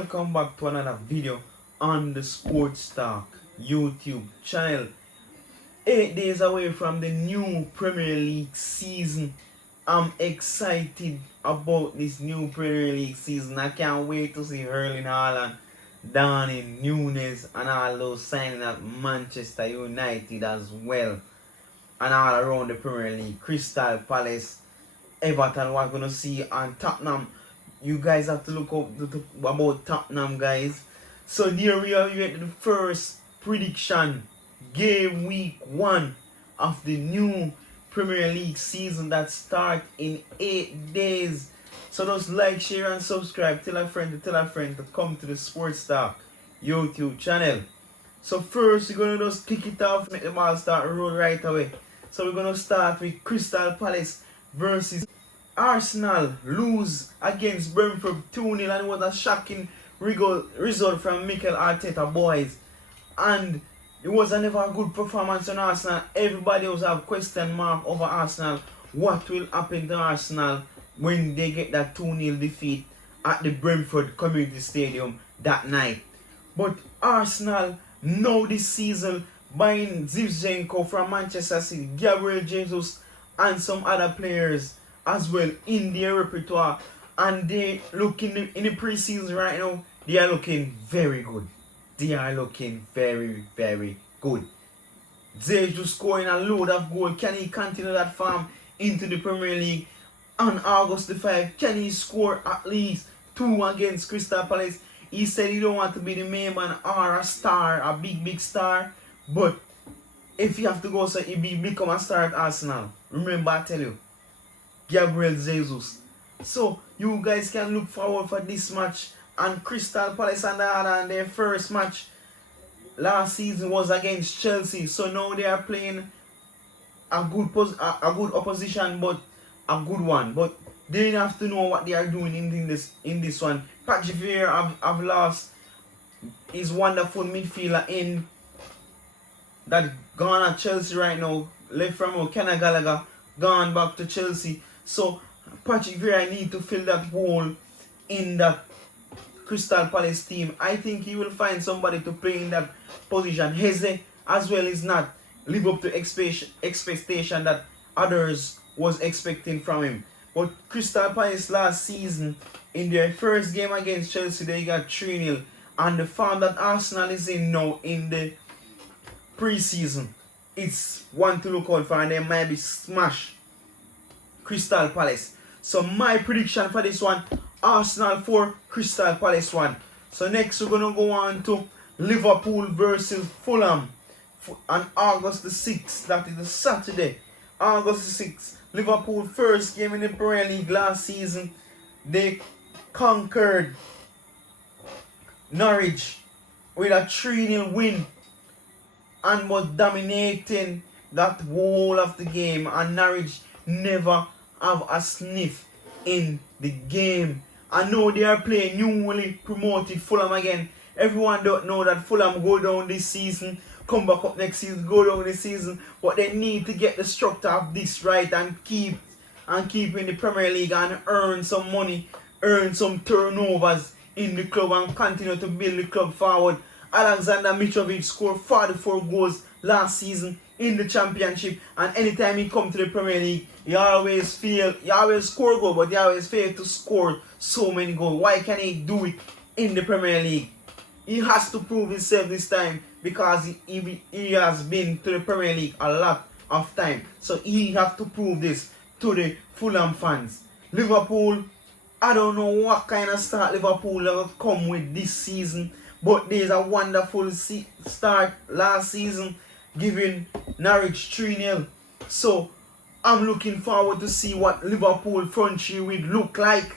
welcome back to another video on the Sports Talk YouTube channel. 8 days away from the new Premier League season. I'm excited about this new Premier League season. I can't wait to see Erling Haaland, Darwin Núñez and all those signing at Manchester United as well. And all around the Premier League. Crystal Palace, Everton, we're going to see, and Tottenham. You guys have to look up about Tottenham, guys. So there we are, the first prediction game week 1 of the new Premier League season that starts in 8 days. So just like, share and subscribe. Tell a friend to come to the Sports Talk YouTube channel. So first we're going to just kick it off, make the ball start roll right away. So we're going to start with Crystal Palace versus Arsenal. Lose against Brentford 2-0, and it was a shocking result from Mikel Arteta boys. And it was never a good performance on Arsenal. Everybody was have question mark over Arsenal. What will happen to Arsenal when they get that 2-0 defeat at the Brentford Community Stadium that night? But Arsenal now this season buying Zinchenko from Manchester City, Gabriel Jesus and some other players as well in their repertoire, and they look in the preseason right now, they are looking very good. They are looking very, very good. They just scoring a load of goals. Can he continue that form into the Premier League on August the 5th? Can he score at least 2 against Crystal Palace? He said he don't want to be the main man or a star, a big star, but if you have to go, so he become a star at Arsenal. Remember, I tell you, Gabriel Jesus. So you guys can look forward for this match. And Crystal Palace and their first match last season was against Chelsea. So now they are playing a good opposition, but a good one. But they have to know what they are doing in this one. Patrick Vieira have lost his wonderful midfielder in that gone at Chelsea right now. Left from Conor Gallagher, gone back to Chelsea. So Patrick Vieira need to fill that hole in that Crystal Palace team. I think he will find somebody to play in that position. Heze as well is not live up to expectation that others was expecting from him. But Crystal Palace last season, in their first game against Chelsea, they got 3-0. And the form that Arsenal is in now in the preseason, it's one to look out for, and they might be smashed Crystal Palace. So my prediction for this one, Arsenal 4, Crystal Palace 1. So next we're going to go on to Liverpool versus Fulham on August the 6th. That is a Saturday. August the 6th. Liverpool first game in the Premier League last season. They conquered Norwich with a 3-0 win and was dominating that whole of the game, and Norwich never have a sniff in the game. I know they are playing newly promoted Fulham again. Everyone don't know that Fulham go down this season, come back up next season, go down this season, but they need to get the structure of this right and keep in the Premier League and earn some money, earn some turnovers in the club and continue to build the club forward. Alexander Mitrovic scored 44 goals last season in the Championship, and anytime he come to the Premier League, he always score goals, but he always fail to score so many goals. Why can't he do it in the Premier League? He has to prove himself this time, because he has been to the Premier League a lot of time. So he have to prove this to the Fulham fans. Liverpool, I don't know what kind of start Liverpool have come with this season, but there's a wonderful start last season, giving Norwich 3-0. So I'm looking forward to see what Liverpool front three will look like.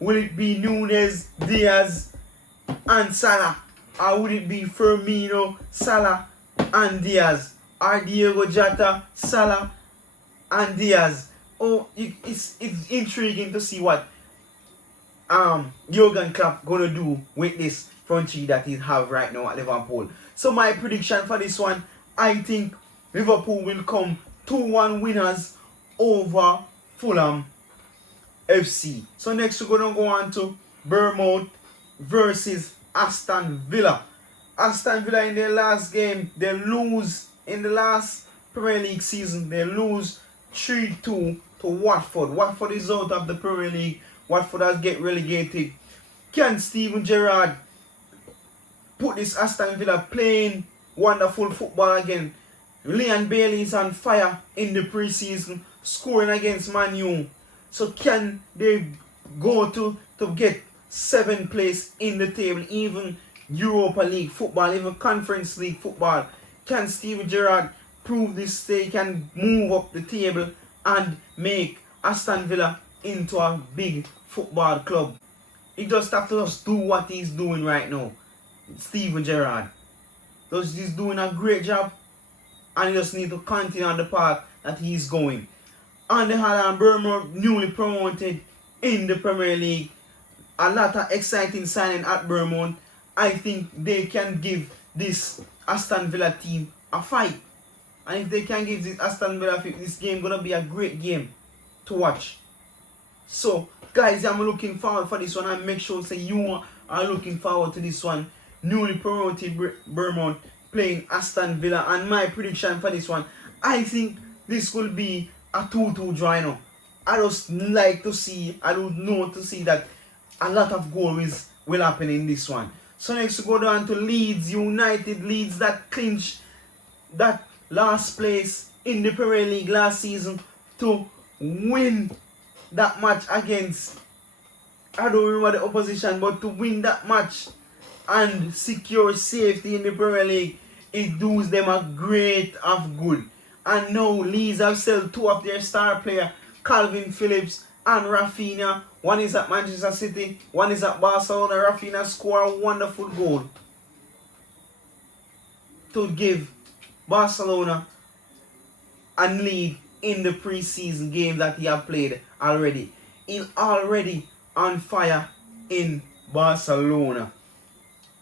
Will it be Núñez, Diaz and Salah? Or would it be Firmino, Salah and Diaz? Or Diego Jota, Salah and Diaz? Oh, it's intriguing to see what Jurgen Klopp gonna do with this front three that he have right now at Liverpool. So my prediction for this one, I think Liverpool will come 2-1 winners over Fulham FC. So next we're gonna go on to Bournemouth versus Aston Villa. Aston Villa in their last game, they lose in the last Premier League season. They lose 3-2 to Watford. Watford is out of the Premier League. Watford has get relegated. Can Steven Gerrard put this Aston Villa playing wonderful football again? Leon Bailey is on fire in the preseason, scoring against Man U. So can they go to get 7th place in the table, even Europa League football, even Conference League football? Can Steven Gerrard prove this they can move up the table and make Aston Villa into a big football club? He just have to just do what he's doing right now. Steven Gerrard. He's doing a great job, and he just need to continue on the path that he's going. On the other hand, Bournemouth newly promoted in the Premier League. A lot of exciting signing at Bournemouth. I think they can give this Aston Villa team a fight. And if they can give this Aston Villa this game gonna be a great game to watch. So guys, I'm looking forward for this one, and make sure say you are looking forward to this one. Newly promoted Bournemouth playing Aston Villa, and my prediction for this one, I think this will be a 2-2 draw now. I just like to see, I don't know to see that a lot of goals will happen in this one. So next we go down to Leeds United. Leeds that clinched that last place in the Premier League last season to win that match against, I don't remember the opposition, but to win that match and secure safety in the Premier League, it does them a great of good. And now Leeds have sold 2 of their star players, Calvin Phillips and Rafinha. One is at Manchester City, one is at Barcelona. Rafinha scored a wonderful goal to give Barcelona a lead in the preseason game that he have played already. He's already on fire in Barcelona.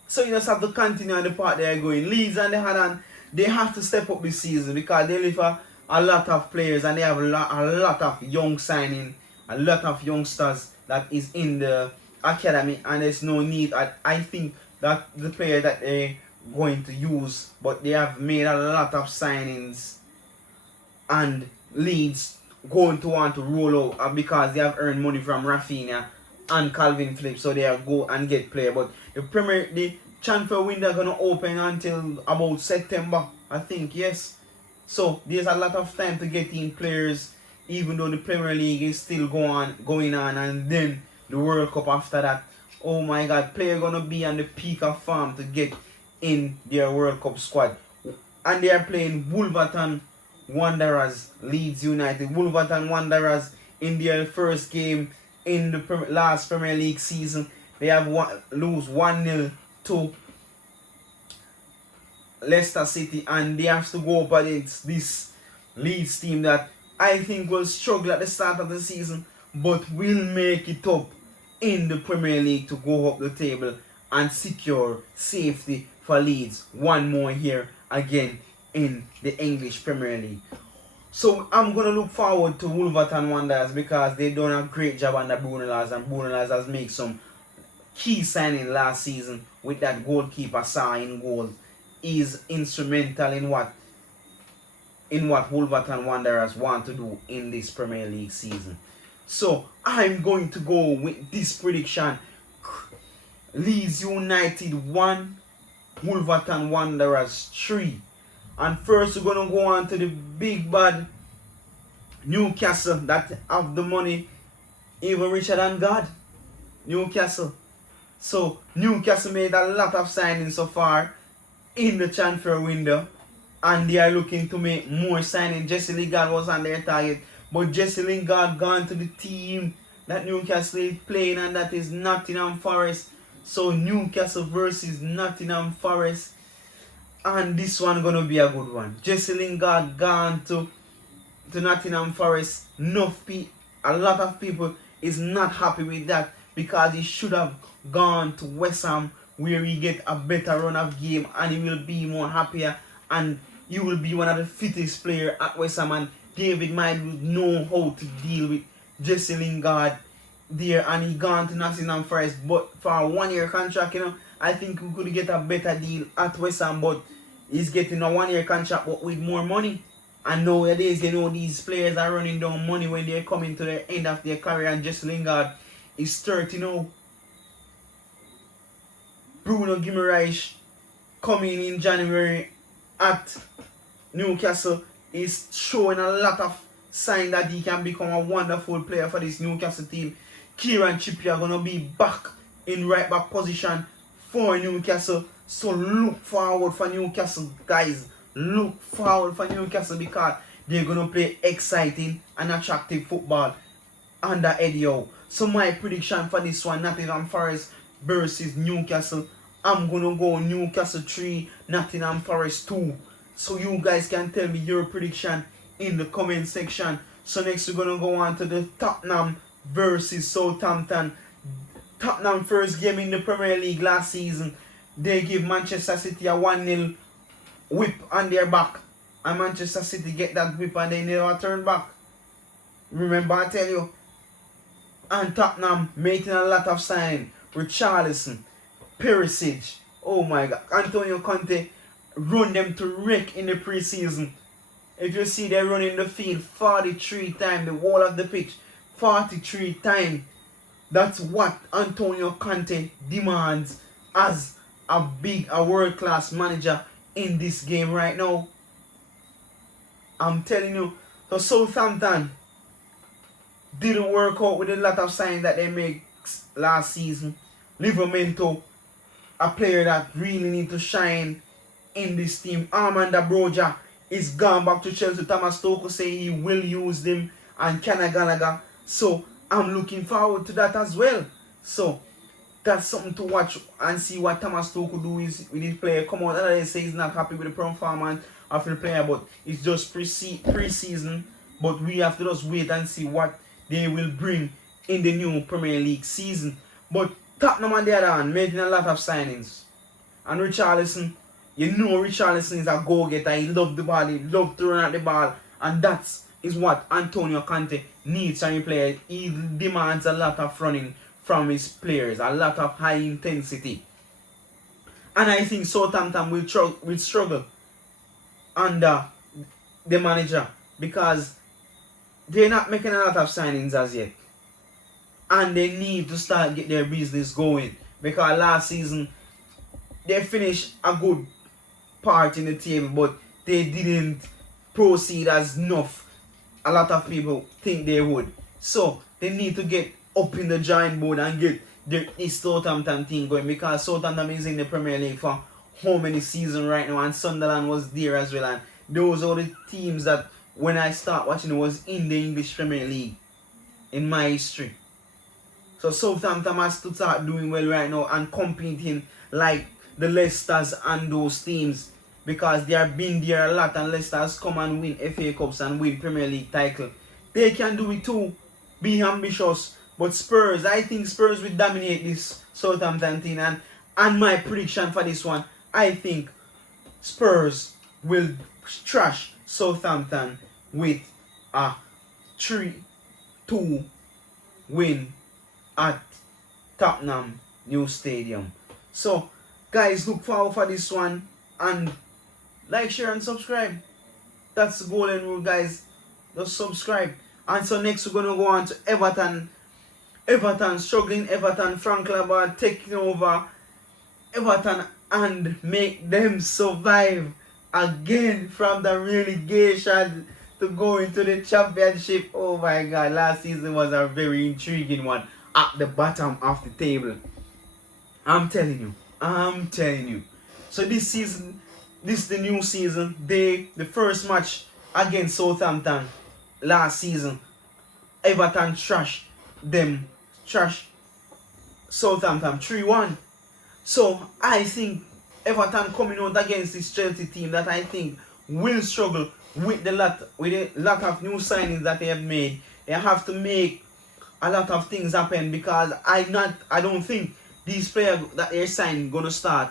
So you just have to continue on the part they are going. Leeds on the other hand, they have to step up this season because they live a lot of players, and they have a lot of young signing, a lot of youngsters that is in the academy, and there's no need. I think that the player that they're going to use, but they have made a lot of signings, and Leeds going to want to roll out because they have earned money from Rafinha and Calvin Phillips, so they have go and get player. But the transfer window gonna open until about September, I think. Yes, so there's a lot of time to get in players, even though the Premier League is still going on, and then the World Cup after that. Oh my God, player gonna be on the peak of form to get in their World Cup squad. And they are playing Wolverhampton Wanderers, Leeds United. Wolverhampton Wanderers in their first game in the last Premier League season, they have lose 1-0 to Leicester City, and they have to go up against this Leeds team that I think will struggle at the start of the season, but will make it up in the Premier League to go up the table and secure safety for Leeds one more year again in the English Premier League. So I'm going to look forward to Wolverhampton Wanderers because they done a great job under Bruno Lage, and Bruno Lage has made some key signing last season with that goalkeeper Sarr in goal. Is instrumental in what Wolverhampton Wanderers want to do in this Premier League season. So I'm going to go with this prediction: Leeds United 1, Wolverhampton Wanderers 3. And first we're going to go on to the big bad Newcastle that have the money even richer than God. Newcastle. So Newcastle made a lot of signings so far in the transfer window, and they are looking to make more signings. Jesse Lingard was on their target, but Jesse Lingard gone to the team that Newcastle is playing, and that is Nottingham Forest. So Newcastle versus Nottingham Forest, and this one gonna be a good one. Jesse Lingard gone to Nottingham Forest. A lot of people is not happy with that because he should have gone to West Ham, where he get a better run of game, and he will be more happier, and he will be one of the fittest player at West Ham. And David Moyes will know how to deal with Jesse Lingard there and he gone to Nottingham Forest, but for a 1 year contract, I think we could get a better deal at West Ham, but he's getting a 1 year contract but with more money. And nowadays, these players are running down money when they're coming to the end of their career, and Jesse Lingard is 30 now. Bruno Guimaraes coming in January at Newcastle is showing a lot of sign that he can become a wonderful player for this Newcastle team. Kieran Trippier gonna be back in right back position for Newcastle. So look forward for Newcastle, guys. Look forward for Newcastle because they're gonna play exciting and attractive football under Eddie Howe. So my prediction for this one, Nottingham Forest versus Newcastle, I'm gonna go Newcastle 3, Nottingham Forest 2. So you guys can tell me your prediction in the comment section. So next we're gonna go on to the Tottenham versus Southampton. Tottenham first game in the Premier League last season, they give Manchester City a 1-0 whip on their back, and Manchester City get that whip and they never turn back. Remember I tell you. And Tottenham making a lot of sign. Richarlison, Perisic, oh my god, Antonio Conte run them to wreck in the preseason. If you see they running the field 43 times, the wall of the pitch 43 times. That's what Antonio Conte demands as a world-class manager in this game right now. I'm telling you. So Southampton didn't work out with a lot of signs that they made last season. Livramento, a player that really need to shine in this team. Armando Broja is gone back to Chelsea. Thomas Tuchel say he will use them, and Conor Gallagher. So I'm looking forward to that as well. So that's something to watch and see what Thomas Tuchel do with his player. Come on, they say he's not happy with the performance of the player, but it's just pre-season. But we have to just wait and see what they will bring in the new Premier League season. But Tottenham on the other hand making a lot of signings. And Richarlison, Richarlison is a go-getter. He loves the ball, he loves to run at the ball, and that is what Antonio Conte needs from his players. He demands a lot of running from his players, a lot of high intensity. And I think Southampton will struggle under the manager because they're not making a lot of signings as yet. And they need to start get their business going. Because last season, they finished a good part in the table, but they didn't proceed as enough. A lot of people think they would. So, they need to get up in the giant board and get this Southampton team going. Because Southampton is in the Premier League for how many seasons right now. And Sunderland was there as well. And those are the teams that when I start watching it was in the English Premier League in my history. So Southampton has to start doing well right now and competing like the Leicesters and those teams, because they have been there a lot and Leicester has come and win FA Cups and win Premier League title. They can do it too. Be ambitious. But Spurs, I think Spurs will dominate this Southampton team, and my prediction for this one, I think Spurs will trash Southampton with a 3-2 win at Tottenham New Stadium. So guys, look forward for this one and like, share and subscribe. That's the golden rule, guys. Just subscribe. And so next we're gonna go on to Everton. Struggling Everton, Frank Lampard taking over Everton and make them survive again from the relegation to go into the championship. Oh my god, last season was a very intriguing one at the bottom of the table. I'm telling you. So this season, this is the new season. The first match against Southampton last season, Everton trashed Southampton 3-1. So I think Everton coming out against this Chelsea team that I think will struggle with a lot of new signings that they have made. They have to make a lot of things happen because I don't think these players that they're signing gonna start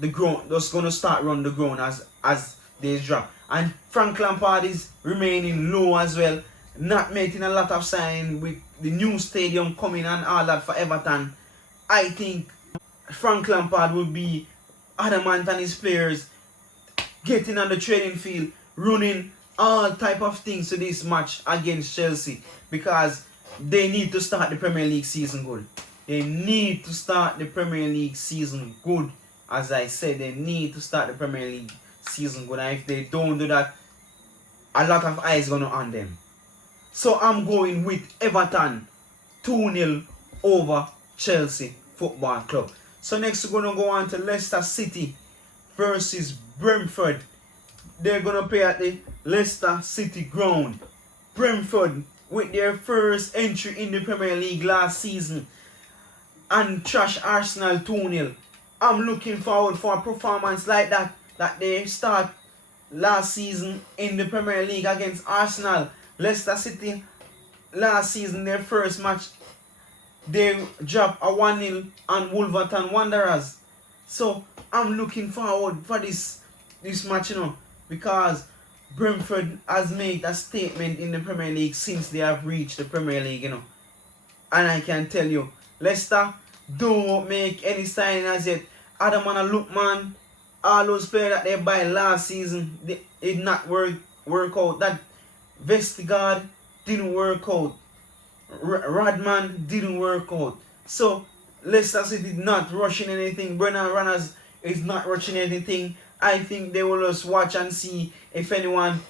the ground, just gonna start run the ground as they drop. And Frank Lampard is remaining low as well, not making a lot of sign with the new stadium coming and all that for Everton, I think Frank Lampard will be adamant on his players getting on the training field, running all type of things to this match against Chelsea, because they need to start the Premier League season good. They need to start the Premier League season good. As I said, they need to start the Premier League season good. And if they don't do that, a lot of eyes gonna on them. So I'm going with Everton 2-0 over Chelsea Football Club. So next we're gonna go on to Leicester City versus Brentford. They're gonna play at the Leicester City ground. Brentford, with their first entry in the Premier League last season, and trash Arsenal 2-0. I'm looking forward for a performance like that they start last season in the Premier League against Arsenal. Leicester City last season, their first match, they dropped a 1-0 on Wolverhampton Wanderers. So I'm looking forward for this match, because Brentford has made a statement in the Premier League since they have reached the Premier League, And I can tell you, Leicester don't make any signing as yet. Adaman Lookman, all those players that they buy last season, it did not work out. That Vestergaard didn't work out. Rodman didn't work out. So Leicester City not rushing anything. Brennan Runners is not rushing anything. I think they will just watch and see if anyone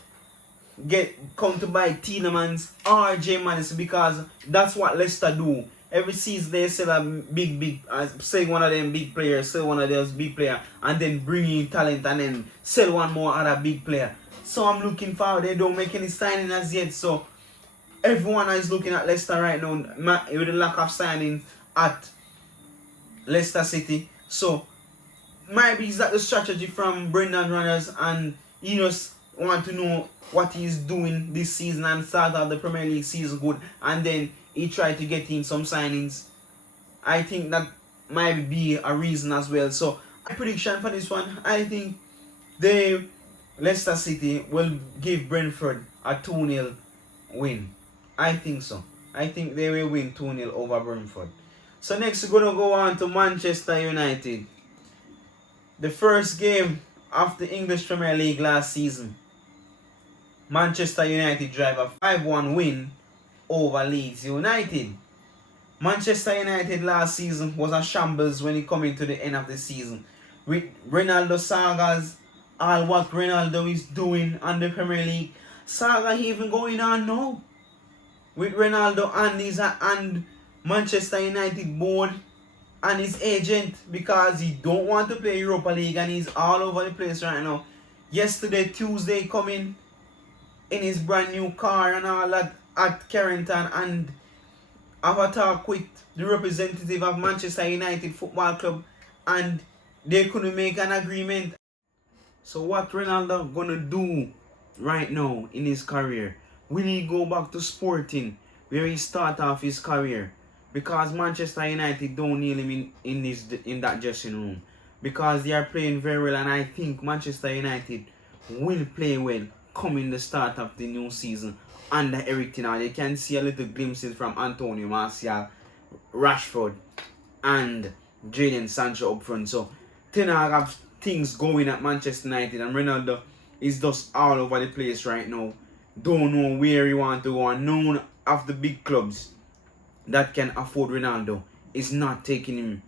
come to buy Tielemans or J Madison, because that's what Leicester do. Every season they sell a big say one of them big players, sell one of those big player, and then bring in talent and then sell one more other big player. So I'm looking forward. They don't make any signing as yet. So everyone is looking at Leicester right now with the lack of signing at Leicester City. So maybe is that the strategy from Brendan Rodgers, and he just want to know what he's doing this season and start out the Premier League season good, and then he tried to get in some signings. I think that might be a reason as well. So my prediction for this one, I think Leicester City will give Brentford a 2-0 win. I think so. I think they will win 2-0 over Brentford. So next we're going to go on to Manchester United. The first game of the English Premier League last season, Manchester United drive a 5-1 win over Leeds United. Manchester United last season was a shambles when it coming to the end of the season. With Ronaldo sagas, all what Ronaldo is doing on the Premier League, saga even going on now. With Ronaldo and Manchester United board and his agent, because he don't want to play Europa League and he's all over the place right now. Yesterday, Tuesday, coming in his brand new car and all that at Carrington, and have a talk with the representative of Manchester United Football Club, and they couldn't make an agreement. So what Ronaldo gonna do right now in his career? Will he go back to Sporting where he start off his career? Because Manchester United don't need him in that dressing room, because they are playing very well, and I think Manchester United will play well coming the start of the new season under Eric Ten Hag. You can see a little glimpses from Antonio Martial, Rashford, and Jadon Sancho up front. So Ten Hag have things going at Manchester United, and Ronaldo is just all over the place right now. Don't know where he want to go, and none of the big clubs that can afford Ronaldo is not taking him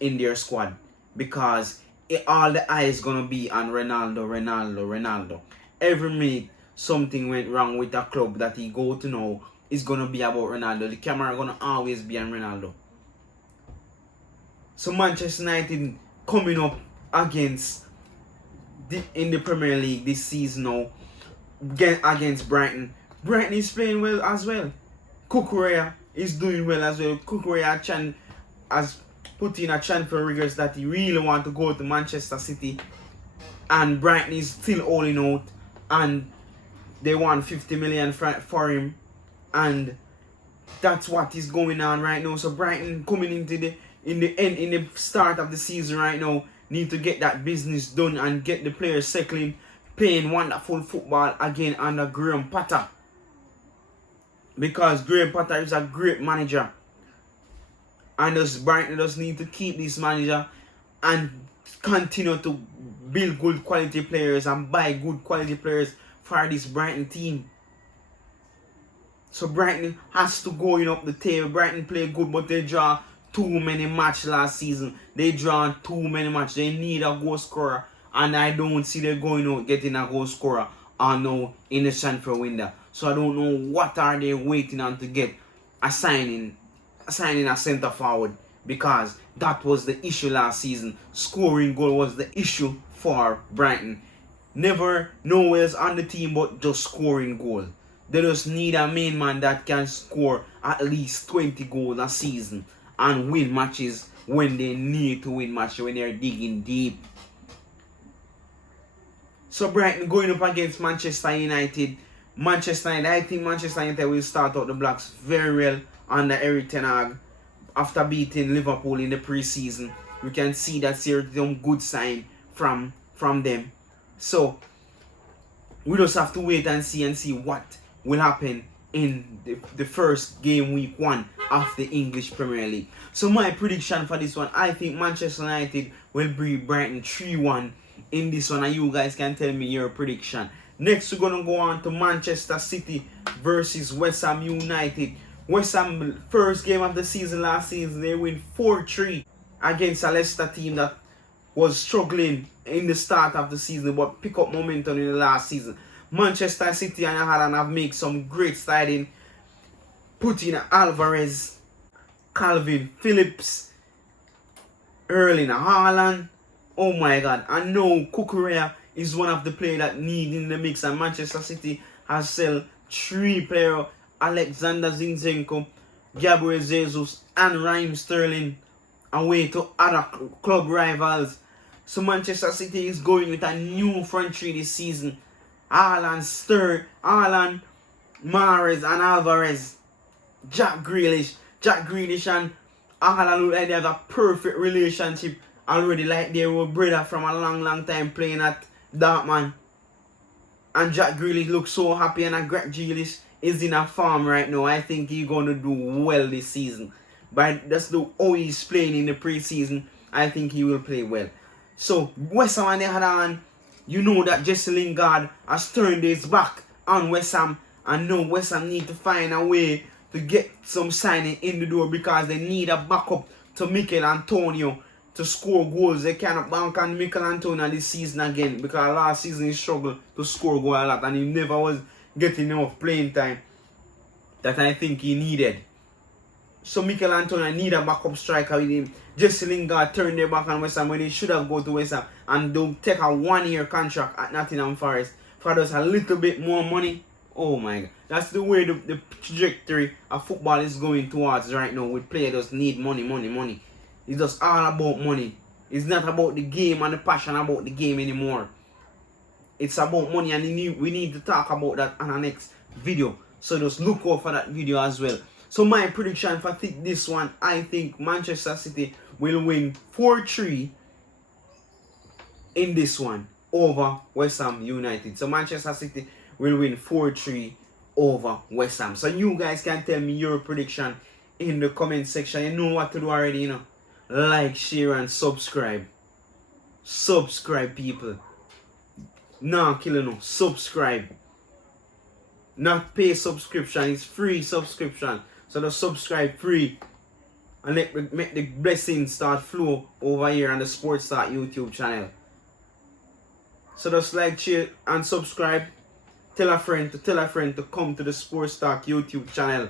in their squad, because all the eyes gonna be on Ronaldo. Every minute something went wrong with a club that he go to now is gonna be about Ronaldo. The camera gonna always be on Ronaldo. So Manchester United coming up against in the Premier League this season now against Brighton. Brighton is playing well as well. Cucurella is doing well as well. Cucurella has put in a transfer request that he really want to go to Manchester City, and Brighton is still holding out, and they want 50 million for him, and that's what is going on right now. So Brighton coming into in the start of the season right now need to get that business done and get the players settling, playing wonderful football again under Graham Potter. because Graham Potter is a great manager. And Brighton just need to keep this manager and continue to build good quality players and buy good quality players for this Brighton team. So Brighton has to go up the table. Brighton play good, but they draw too many matches last season. They draw too many matches. They need a goal scorer, and I don't see them going out getting a goal scorer or no in the transfer window. So I don't know what are they waiting on to get a signing a centre forward, because that was the issue last season. Scoring goal was the issue for Brighton. Never nowhere else on the team but just scoring goal. They just need a main man that can score at least 20 goals a season and win matches when they need to win matches, when they're digging deep. So Brighton going up against Manchester United. I think Manchester United will start out the blocks very well under Erik ten Hag after beating Liverpool in the pre-season. We can see that some good sign from them. So we just have to wait and see what will happen in the first game week 1 of the English Premier League. So my prediction for this one, I think Manchester United will beat Brighton 3-1 in this one, and you guys can tell me your prediction. Next, we're going to go on to Manchester City versus West Ham United. West Ham, first game of the season last season, they win 4-3 against a Leicester team that was struggling in the start of the season but pick up momentum in the last season. Manchester City and Haaland have made some great sliding, putting Alvarez, Calvin Phillips, Erling Haaland. Oh my God! And now Cucurella is one of the players that need in the mix, and Manchester City has sold 3 players: Alexander Zinchenko, Gabriel Jesus, and Raheem Sterling away to other club rivals. So Manchester City is going with a new front three this season. Haaland, Mahrez, and Alvarez. Jack Grealish and Haaland look like they have a perfect relationship already, like they were brother from a long time playing at Dortmund. And Jack Grealish looks so happy, and Jack Grealish is in a form right now. I think he's going to do well this season. But that's the how he's playing in the preseason. I think he will play well. So West Ham on the other hand, you know that Jesse Lingard has turned his back on West Ham, and now West Ham need to find a way to get some signing in the door, because they need a backup to Mikel Antonio to score goals. They cannot bank on Mikel Antonio this season again, because last season he struggled to score goals a lot and he never was getting enough playing time that I think he needed. So Mikel Antonio need a backup striker with him. Jesse Lingard turned their back on West Ham when they should have gone to West Ham and don't take a 1-year contract at Nottingham Forest for just a little bit more money. Oh my God. That's the way the trajectory of football is going towards right now. With players just need money. It's just all about money. It's not about the game and the passion about the game anymore. It's about money, and we need to talk about that on our next video. So just look out for that video as well. So my prediction for this one, I think Manchester City will win 4-3 in this one over West Ham United. So Manchester City will win 4-3 over West Ham. So you guys can tell me your prediction in the comment section. You know what to do already, you know. Like, share, and subscribe. Subscribe, people. No, killer no. Subscribe. Not pay subscription. It's free subscription. So just subscribe free. And make the blessings start flow over here on the Sports Talk YouTube channel. So just like, share, and subscribe. Tell a friend to come to the Sports Talk YouTube channel.